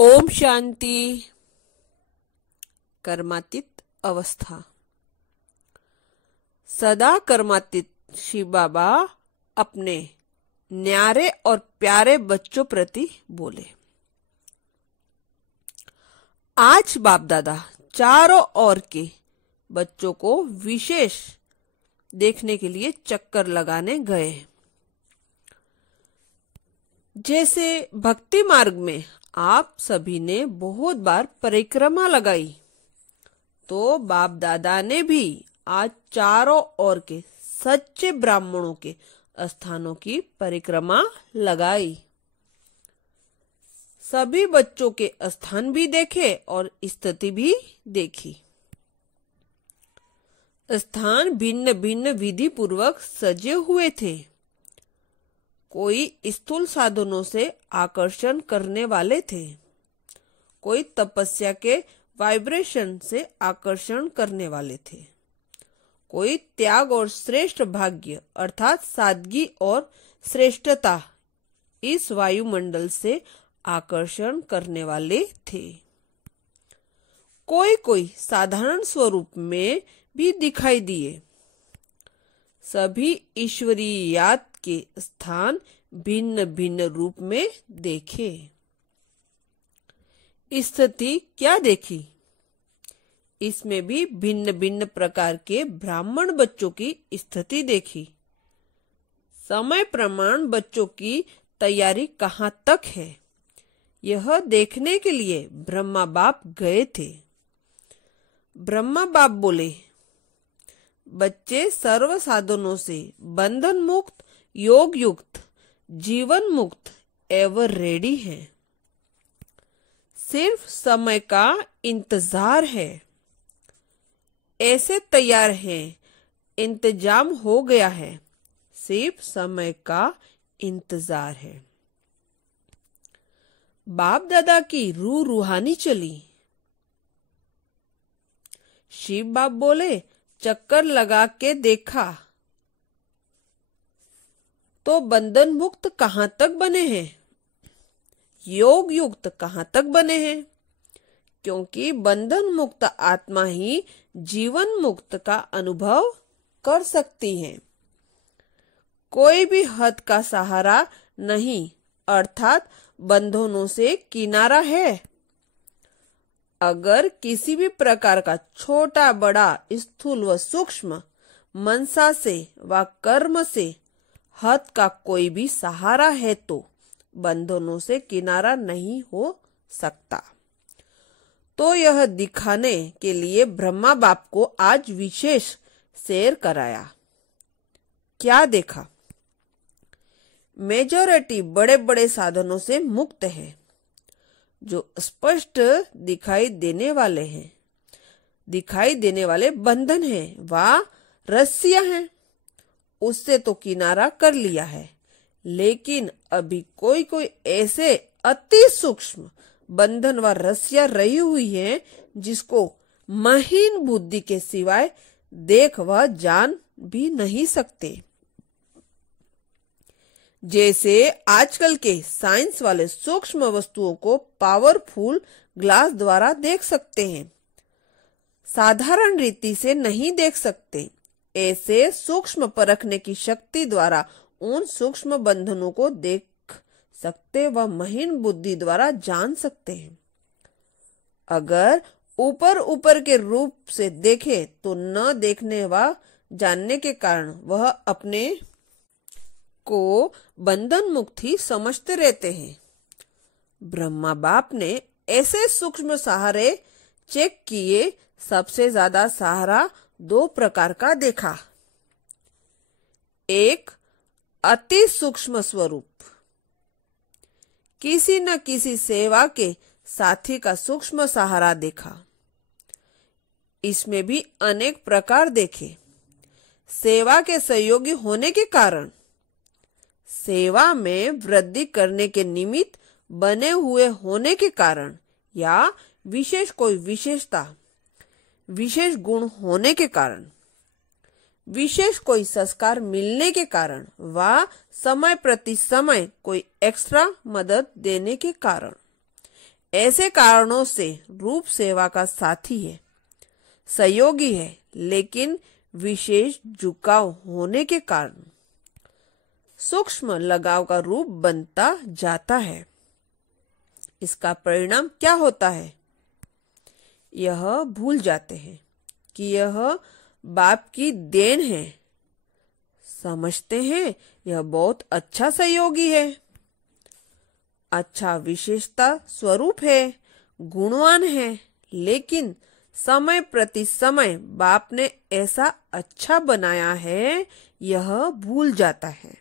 ओम शांति। कर्मातीत अवस्था। सदा कर्मातीत शिव बाबा अपने न्यारे और प्यारे बच्चों प्रति बोले। आज बाप दादा चारों ओर के बच्चों को विशेष देखने के लिए चक्कर लगाने गए। जैसे भक्ति मार्ग में आप सभी ने बहुत बार परिक्रमा लगाई, तो बाप दादा ने भी आज चारों ओर के सच्चे ब्राह्मणों के स्थानों की परिक्रमा लगाई। सभी बच्चों के स्थान भी देखे और स्थिति भी देखी। स्थान भिन्न भिन्न विधि पूर्वक सजे हुए थे। कोई स्थूल साधनों से आकर्षण करने वाले थे, कोई तपस्या के वाइब्रेशन से आकर्षण करने वाले थे, कोई त्याग और श्रेष्ठ भाग्य अर्थात सादगी और श्रेष्ठता इस वायुमंडल से आकर्षण करने वाले थे। कोई कोई साधारण स्वरूप में भी दिखाई दिए। सभी ईश्वरीय याद के स्थान भिन्न भिन्न रूप में देखे। स्थिति क्या देखी? इसमें भी भिन्न भिन्न प्रकार के ब्राह्मण बच्चों की स्थिति देखी। समय प्रमाण बच्चों की तैयारी कहाँ तक है, यह देखने के लिए ब्रह्मा बाप गए थे। ब्रह्मा बाप बोले, बच्चे सर्व साधनों से बंधन मुक्त, योग युक्त, जीवन मुक्त एवं रेडी हैं। सिर्फ समय का इंतजार है। ऐसे तैयार हैं, इंतजाम हो गया है, सिर्फ समय का इंतजार है। बाप दादा की रूह रूहानी चली। शिव बाप बोले, चक्कर लगा के देखा तो बंधन मुक्त कहां तक बने हैं, योग युक्त कहां तक बने हैं, क्योंकि बंधन मुक्त आत्मा ही जीवन मुक्त का अनुभव कर सकती है। कोई भी हद का सहारा नहीं अर्थात बंधनों से किनारा है। अगर किसी भी प्रकार का छोटा बड़ा स्थूल व सूक्ष्म मनसा से व कर्म से हद का कोई भी सहारा है तो बंधनों से किनारा नहीं हो सकता। तो यह दिखाने के लिए ब्रह्मा बाप को आज विशेष सैर कराया। क्या देखा? मेजॉरिटी बड़े बड़े साधनों से मुक्त है। जो स्पष्ट दिखाई देने वाले बंधन हैं, वह रस्सियां हैं, उससे तो किनारा कर लिया है। लेकिन अभी कोई कोई ऐसे अति सूक्ष्म बंधन व रस्सियां रही हुई हैं, जिसको महीन बुद्धि के सिवाय देख व जान भी नहीं सकते। जैसे आजकल के साइंस वाले सूक्ष्म वस्तुओं को पावरफुल ग्लास द्वारा देख सकते हैं, साधारण रीति से नहीं देख सकते। ऐसे सूक्ष्म परखने की शक्ति द्वारा उन सूक्ष्म बंधनों को देख सकते व महीन बुद्धि द्वारा जान सकते हैं। अगर ऊपर ऊपर के रूप से देखे तो न देखने व जानने के कारण वह अपने को बंधन मुक्त ही समझते रहते हैं। ब्रह्मा बाप ने ऐसे सूक्ष्म सहारे चेक किए। सबसे ज्यादा सहारा दो प्रकार का देखा। एक अति सूक्ष्म स्वरूप, किसी न किसी सेवा के साथी का सूक्ष्म सहारा देखा। इसमें भी अनेक प्रकार देखे। सेवा के सहयोगी होने के कारण, सेवा में वृद्धि करने के निमित्त बने हुए होने के कारण, या विशेष कोई विशेषता विशेष गुण होने के कारण, विशेष कोई संस्कार मिलने के कारण, व समय प्रति समय कोई एक्स्ट्रा मदद देने के कारण, ऐसे कारणों से रूप सेवा का साथी है, सहयोगी है, लेकिन विशेष झुकाव होने के कारण सूक्ष्म लगाव का रूप बनता जाता है। इसका परिणाम क्या होता है? यह भूल जाते हैं कि यह बाप की देन है। समझते हैं यह बहुत अच्छा सहयोगी है, अच्छा विशेषता स्वरूप है, गुणवान है, लेकिन समय प्रति समय बाप ने ऐसा अच्छा बनाया है, यह भूल जाता है।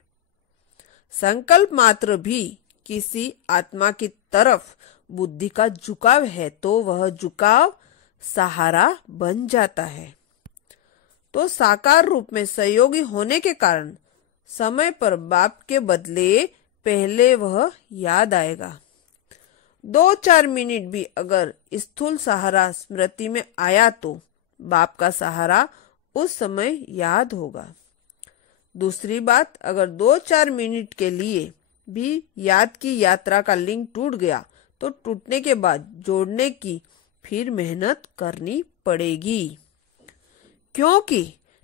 संकल्प मात्र भी किसी आत्मा की तरफ बुद्धि का झुकाव है तो वह झुकाव सहारा बन जाता है। तो साकार रूप में सहयोगी होने के कारण समय पर बाप के बदले पहले वह याद आएगा। 2-4 मिनट भी अगर स्थूल सहारा स्मृति में आया तो बाप का सहारा उस समय याद होगा। दूसरी बात, अगर 2-4 मिनट के लिए भी याद की यात्रा का लिंक टूट गया तो टूटने के बाद जोड़ने की फिर मेहनत करनी पड़ेगी, क्योंकि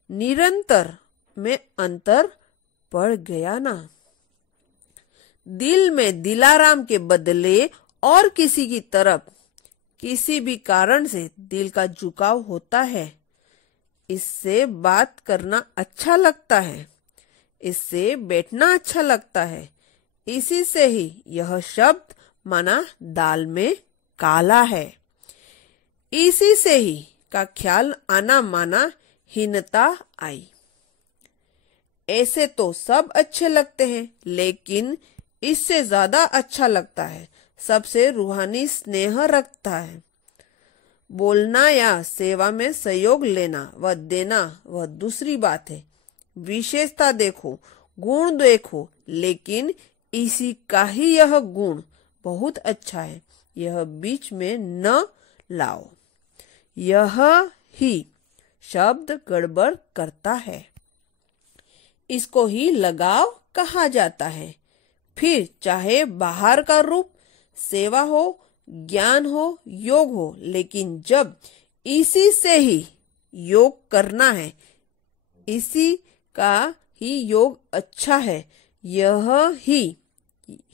निरंतर में अंतर पड़ गया ना। दिल में दिलाराम के बदले और किसी की तरफ किसी भी कारण से दिल का झुकाव होता है। इससे बात करना अच्छा लगता है, इससे बैठना अच्छा लगता है, इसी से ही यह शब्द माना दाल में काला है, इसी से ही का ख्याल आना माना हीनता आई। ऐसे तो सब अच्छे लगते हैं, लेकिन इससे ज्यादा अच्छा लगता है, सबसे रूहानी स्नेह रखता है। बोलना या सेवा में सहयोग लेना व देना वह दूसरी बात है। विशेषता देखो, गुण देखो, लेकिन इसी का ही यह गुण बहुत अच्छा है, यह बीच में न लाओ। यह ही शब्द गड़बड़ करता है, इसको ही लगाव कहा जाता है। फिर चाहे बाहर का रूप सेवा हो, ज्ञान हो, योग हो, लेकिन जब इसी से ही योग करना है, इसी का ही योग अच्छा है, यह ही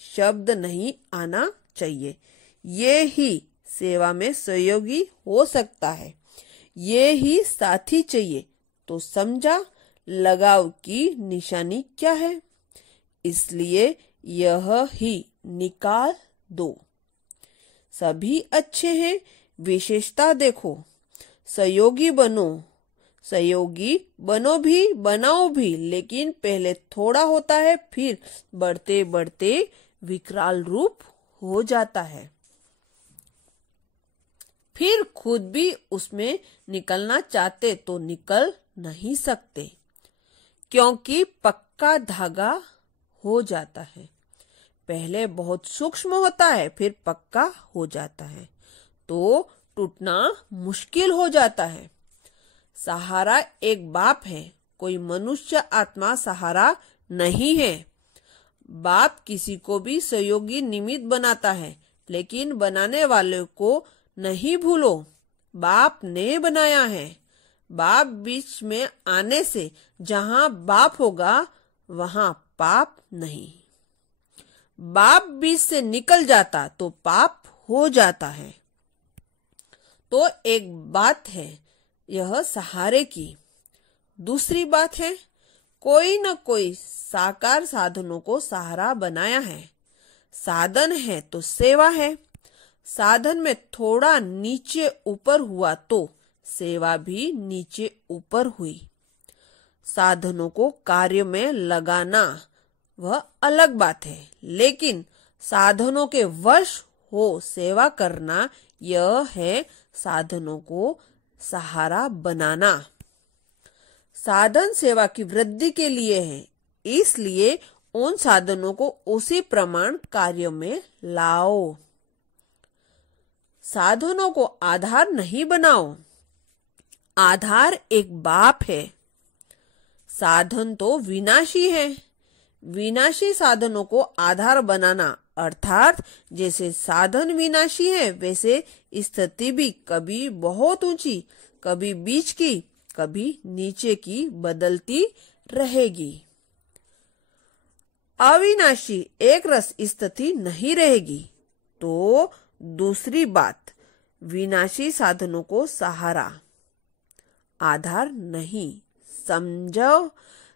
शब्द नहीं आना चाहिए। ये ही सेवा में सहयोगी हो सकता है, ये ही साथी चाहिए। तो समझा लगाव की निशानी क्या है? इसलिए यह ही निकाल दो। सभी अच्छे हैं, विशेषता देखो, सहयोगी बनो, सहयोगी बनाओ भी, लेकिन पहले थोड़ा होता है, फिर बढ़ते बढ़ते विकराल रूप हो जाता है। फिर खुद भी उसमें निकलना चाहते तो निकल नहीं सकते, क्योंकि पक्का धागा हो जाता है। पहले बहुत सूक्ष्म होता है, फिर पक्का हो जाता है, तो टूटना मुश्किल हो जाता है। सहारा एक बाप है, कोई मनुष्य आत्मा सहारा नहीं है। बाप किसी को भी सहयोगी निमित्त बनाता है, लेकिन बनाने वाले को नहीं भूलो, बाप ने बनाया है। बाप बीच में आने से जहां बाप होगा वहां पाप नहीं। बाप बीच से निकल जाता तो पाप हो जाता है। तो एक बात है यह सहारे की। दूसरी बात है, कोई न कोई साकार साधनों को सहारा बनाया है। साधन है तो सेवा है। साधन में थोड़ा नीचे ऊपर हुआ तो सेवा भी नीचे ऊपर हुई। साधनों को कार्य में लगाना वह अलग बात है, लेकिन साधनों के वश हो सेवा करना यह है साधनों को सहारा बनाना। साधन सेवा की वृद्धि के लिए है, इसलिए उन साधनों को उसी प्रमाण कार्य में लाओ। साधनों को आधार नहीं बनाओ। आधार एक बाप है। साधन तो विनाशी है। विनाशी साधनों को आधार बनाना अर्थात जैसे साधन विनाशी है वैसे स्थिति भी कभी बहुत ऊंची, कभी बीच की, कभी नीचे की बदलती रहेगी। अविनाशी एक रस स्थिति नहीं रहेगी। तो दूसरी बात, विनाशी साधनों को सहारा आधार नहीं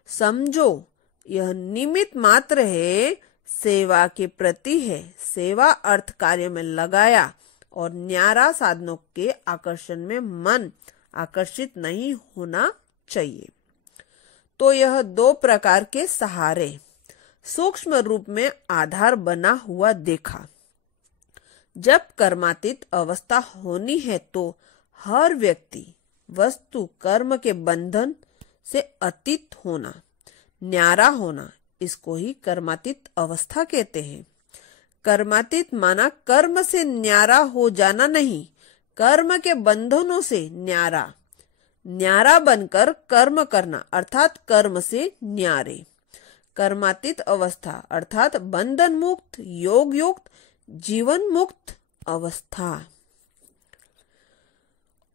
समझो यह निमित्त मात्र है, सेवा के प्रति है। सेवा अर्थ कार्य में लगाया और न्यारा साधनों के आकर्षण में मन आकर्षित नहीं होना चाहिए। तो यह दो प्रकार के सहारे सूक्ष्म रूप में आधार बना हुआ देखा। जब कर्मातीत अवस्था होनी है तो हर व्यक्ति वस्तु कर्म के बंधन से अतीत होना, न्यारा होना, इसको ही कर्मातीत अवस्था कहते हैं। कर्मातीत माना कर्म से न्यारा हो जाना नहीं, कर्म के बंधनों से न्यारा बनकर कर्म करना अर्थात कर्म से न्यारे। कर्मातीत अवस्था अर्थात बंधन मुक्त, योग युक्त, जीवन मुक्त अवस्था।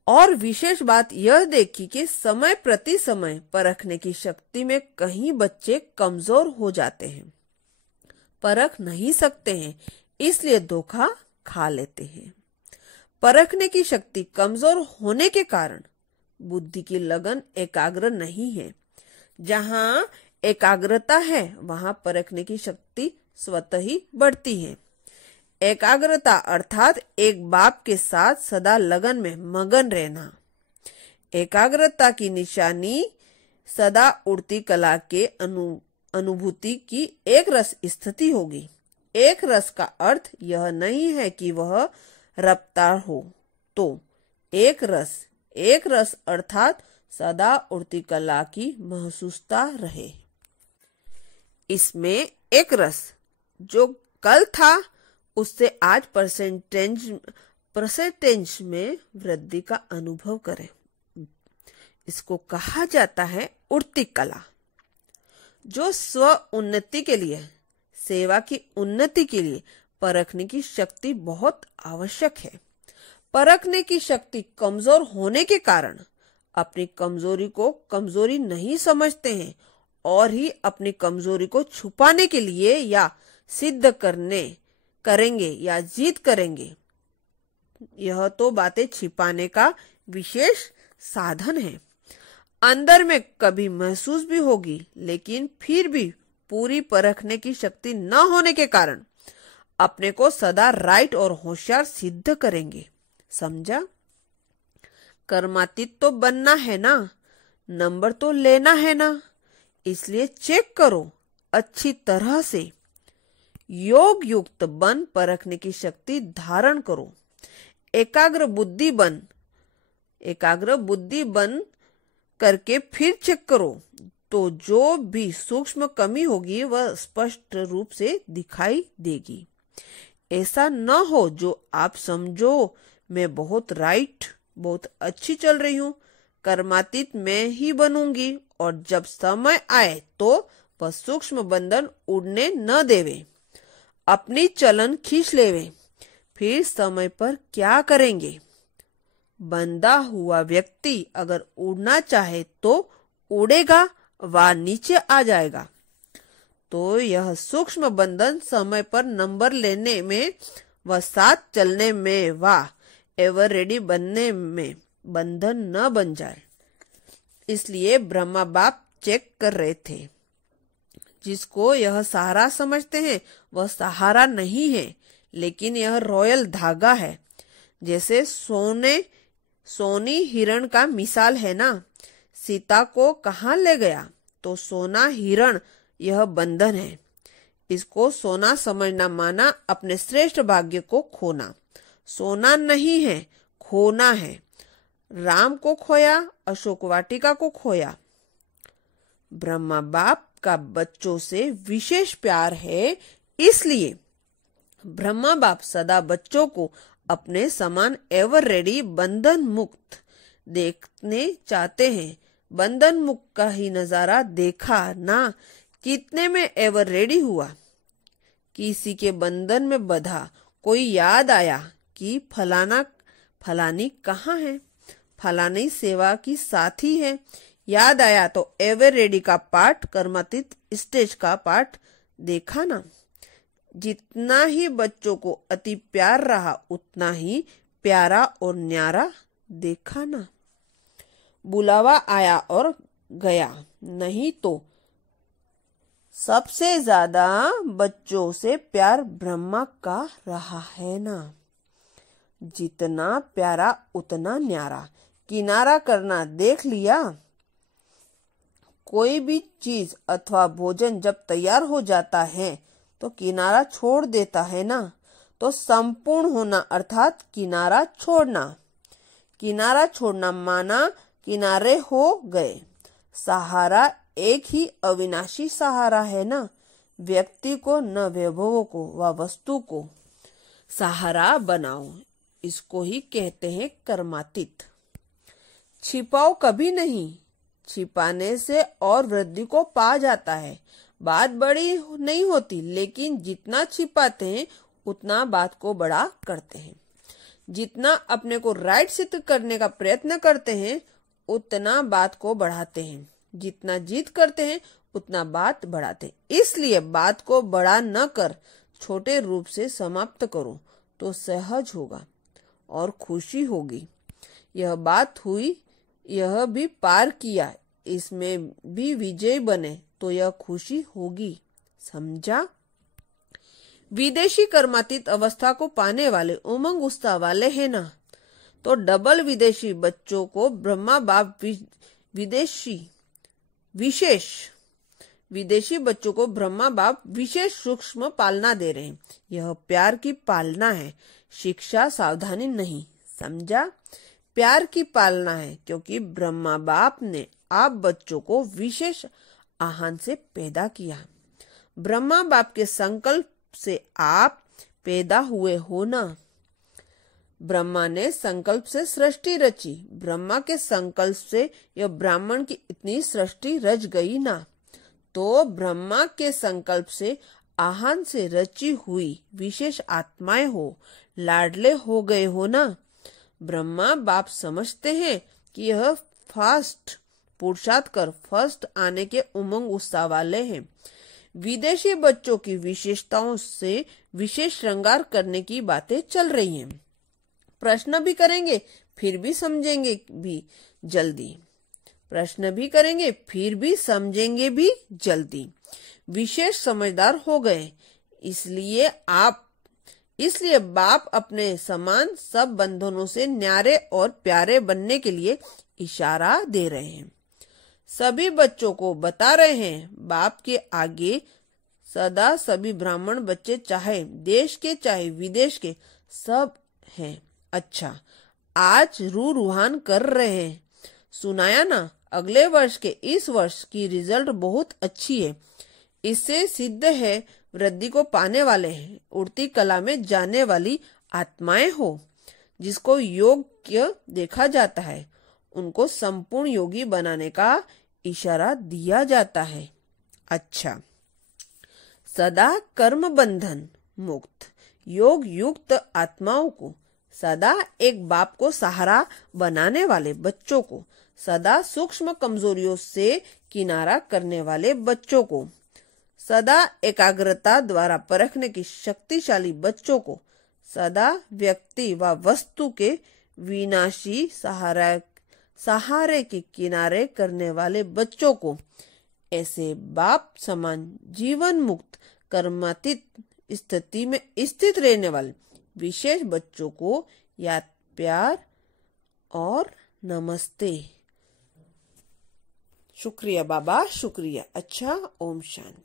और विशेष बात यह देखी कि समय प्रति समय परखने की शक्ति में कहीं बच्चे कमजोर हो जाते हैं, परख नहीं सकते हैं, इसलिए धोखा खा लेते हैं। परखने की शक्ति कमजोर होने के कारण बुद्धि की लगन एकाग्र नहीं है। जहां एकाग्रता है वहां परखने की शक्ति स्वतः ही बढ़ती है। एकाग्रता अर्थात एक बाप के साथ सदा लगन में मगन रहना। एकाग्रता की निशानी सदा उड़ती कला के अनुभूति की एक रस स्थिति होगी। एक रस का अर्थ यह नहीं है कि वह रफ्तार हो, तो एक रस अर्थात सदा उड़ती कला की महसूसता रहे। इसमें एक रस जो कल था उससे आज परसेंटेज में वृद्धि का अनुभव करें। इसको कहा जाता है उड़ती कला, जो स्व उन्नति के लिए, सेवा की उन्नति के लिए परखने की शक्ति बहुत आवश्यक है। परखने की शक्ति कमजोर होने के कारण अपनी कमजोरी को कमजोरी नहीं समझते हैं और ही अपनी कमजोरी को छुपाने के लिए या सिद्ध करेंगे या जीत करेंगे। यह तो बातें छिपाने का विशेष साधन है। अंदर में कभी महसूस भी होगी, लेकिन फिर भी पूरी परखने की शक्ति न होने के कारण अपने को सदा राइट और होशियार सिद्ध करेंगे। समझा? कर्मातीत तो बनना है ना, नंबर तो लेना है ना, इसलिए चेक करो अच्छी तरह से। योग युक्त बन परखने की शक्ति धारण करो। एकाग्र बुद्धि बन करके फिर चेक करो, तो जो भी सूक्ष्म कमी होगी वह स्पष्ट रूप से दिखाई देगी। ऐसा न हो जो आप समझो मैं बहुत राइट, बहुत अच्छी चल रही हूँ, कर्मातीत मैं ही बनूंगी, और जब समय आए तो वह सूक्ष्म बंधन उड़ने न देवे, अपनी चलन खींच लेवे, फिर समय पर क्या करेंगे? बंधा हुआ व्यक्ति अगर उड़ना चाहे तो उड़ेगा व नीचे आ जाएगा। तो यह सूक्ष्म बंधन समय पर नंबर लेने में व साथ चलने में व एवर रेडी बनने में बंधन न बन जाए, इसलिए ब्रह्मा बाप चेक कर रहे थे। जिसको यह सहारा समझते हैं वह सहारा नहीं है, लेकिन यह रॉयल धागा है। जैसे सोनी हिरण का मिसाल है ना। सीता को कहाँ ले गया? तो सोना हिरण, यह बंधन है। इसको सोना समझना माना अपने श्रेष्ठ भाग्य को खोना। सोना नहीं है, खोना है। राम को खोया, अशोक वाटिका को खोया। ब्रह्मा बाप का बच्चों से विशेष प्यार है, इसलिए ब्रह्मा बाप सदा बच्चों को अपने समान एवर रेडी बंधन मुक्त देखने चाहते हैं। बंधन मुक्त का ही नजारा देखा ना, कितने में एवर रेडी हुआ, किसी के बंधन में बंधा कोई याद आया कि फलानी कहाँ है, फलानी सेवा की साथी है, याद आया तो एवर रेडी का पाठ, कर्मातीत स्टेज का पाठ देखा ना। जितना ही बच्चों को अति प्यार रहा उतना ही प्यारा और न्यारा देखा ना। बुलावा आया और गया, नहीं तो सबसे ज्यादा बच्चों से प्यार ब्रह्मा का रहा है ना। जितना प्यारा उतना न्यारा। किनारा करना देख लिया। कोई भी चीज अथवा भोजन जब तैयार हो जाता है तो किनारा छोड़ देता है ना। तो संपूर्ण होना अर्थात किनारा छोड़ना। किनारा छोड़ना माना किनारे हो गए। सहारा एक ही अविनाशी सहारा है ना। व्यक्ति को न वैभवों को व वस्तु को सहारा बनाओ, इसको ही कहते हैं कर्मातीत। छिपाओ कभी नहीं, छिपाने से और वृद्धि को पा जाता है। बात बड़ी नहीं होती, लेकिन जितना छिपाते हैं उतना बात को बड़ा करते हैं। जितना अपने को राइट सिद्ध करने का प्रयत्न करते हैं उतना बात को बढ़ाते हैं। जितना जिद करते हैं उतना बात बढ़ाते हैं। इसलिए बात को बड़ा न कर छोटे रूप से समाप्त करो तो सहज होगा और खुशी होगी। यह बात हुई, यह भी पार किया, इसमें भी विजय बने तो यह खुशी होगी। समझा? विदेशी कर्मातीत अवस्था को पाने वाले उमंग उत्साह वाले है ना। तो डबल विदेशी बच्चों को ब्रह्मा बाप विदेशी बच्चों को ब्रह्मा बाप विशेष सूक्ष्म पालना दे रहे हैं। यह प्यार की पालना है, शिक्षा सावधानी नहीं। समझा? प्यार की पालना है, क्योंकि ब्रह्मा बाप ने आप बच्चों को विशेष आहान से पैदा किया। ब्रह्मा बाप के संकल्प से आप पैदा हुए हो ना। ब्रह्मा ने संकल्प से सृष्टि रची। ब्रह्मा के संकल्प से यह ब्राह्मण की इतनी सृष्टि रच गई ना। तो ब्रह्मा के संकल्प से आहान से रची हुई विशेष आत्माएं हो, लाडले हो गए हो ना। ब्रह्मा बाप समझते हैं कि यह फास्ट पुरुषार्थ कर फर्स्ट आने के उमंग उत्साह वाले हैं। विदेशी बच्चों की विशेषताओं से विशेष श्रृंगार करने की बातें चल रही हैं। प्रश्न भी करेंगे फिर भी समझेंगे भी जल्दी। प्रश्न भी करेंगे फिर भी समझेंगे भी जल्दी। विशेष समझदार हो गए, इसलिए बाप अपने समान सब बंधनों से न्यारे और प्यारे बनने के लिए इशारा दे रहे हैं। सभी बच्चों को बता रहे हैं, बाप के आगे सदा सभी ब्राह्मण बच्चे चाहे देश के चाहे विदेश के सब हैं। अच्छा, आज रूहान कर रहे हैं, सुनाया ना। अगले वर्ष के इस वर्ष की रिजल्ट बहुत अच्छी है। इससे सिद्ध है वृद्धि को पाने वाले हैं। उड़ती कला में जाने वाली आत्माएं हो, जिसको योग्य देखा जाता है, उनको संपूर्ण योगी बनाने का इशारा दिया जाता है। अच्छा, सदा कर्म बंधन मुक्त योग युक्त आत्माओं को, सदा एक बाप को सहारा बनाने वाले बच्चों को, सदा सूक्ष्म कमजोरियों से किनारा करने वाले बच्चों को, सदा एकाग्रता द्वारा परखने की शक्तिशाली बच्चों को, सदा व्यक्ति व वस्तु के विनाशी सहारे के किनारे करने वाले बच्चों को, ऐसे बाप समान जीवन मुक्त कर्मातीत स्थिति में स्थित रहने वाले विशेष बच्चों को याद प्यार और नमस्ते। शुक्रिया बाबा, शुक्रिया। अच्छा, ओम शांति।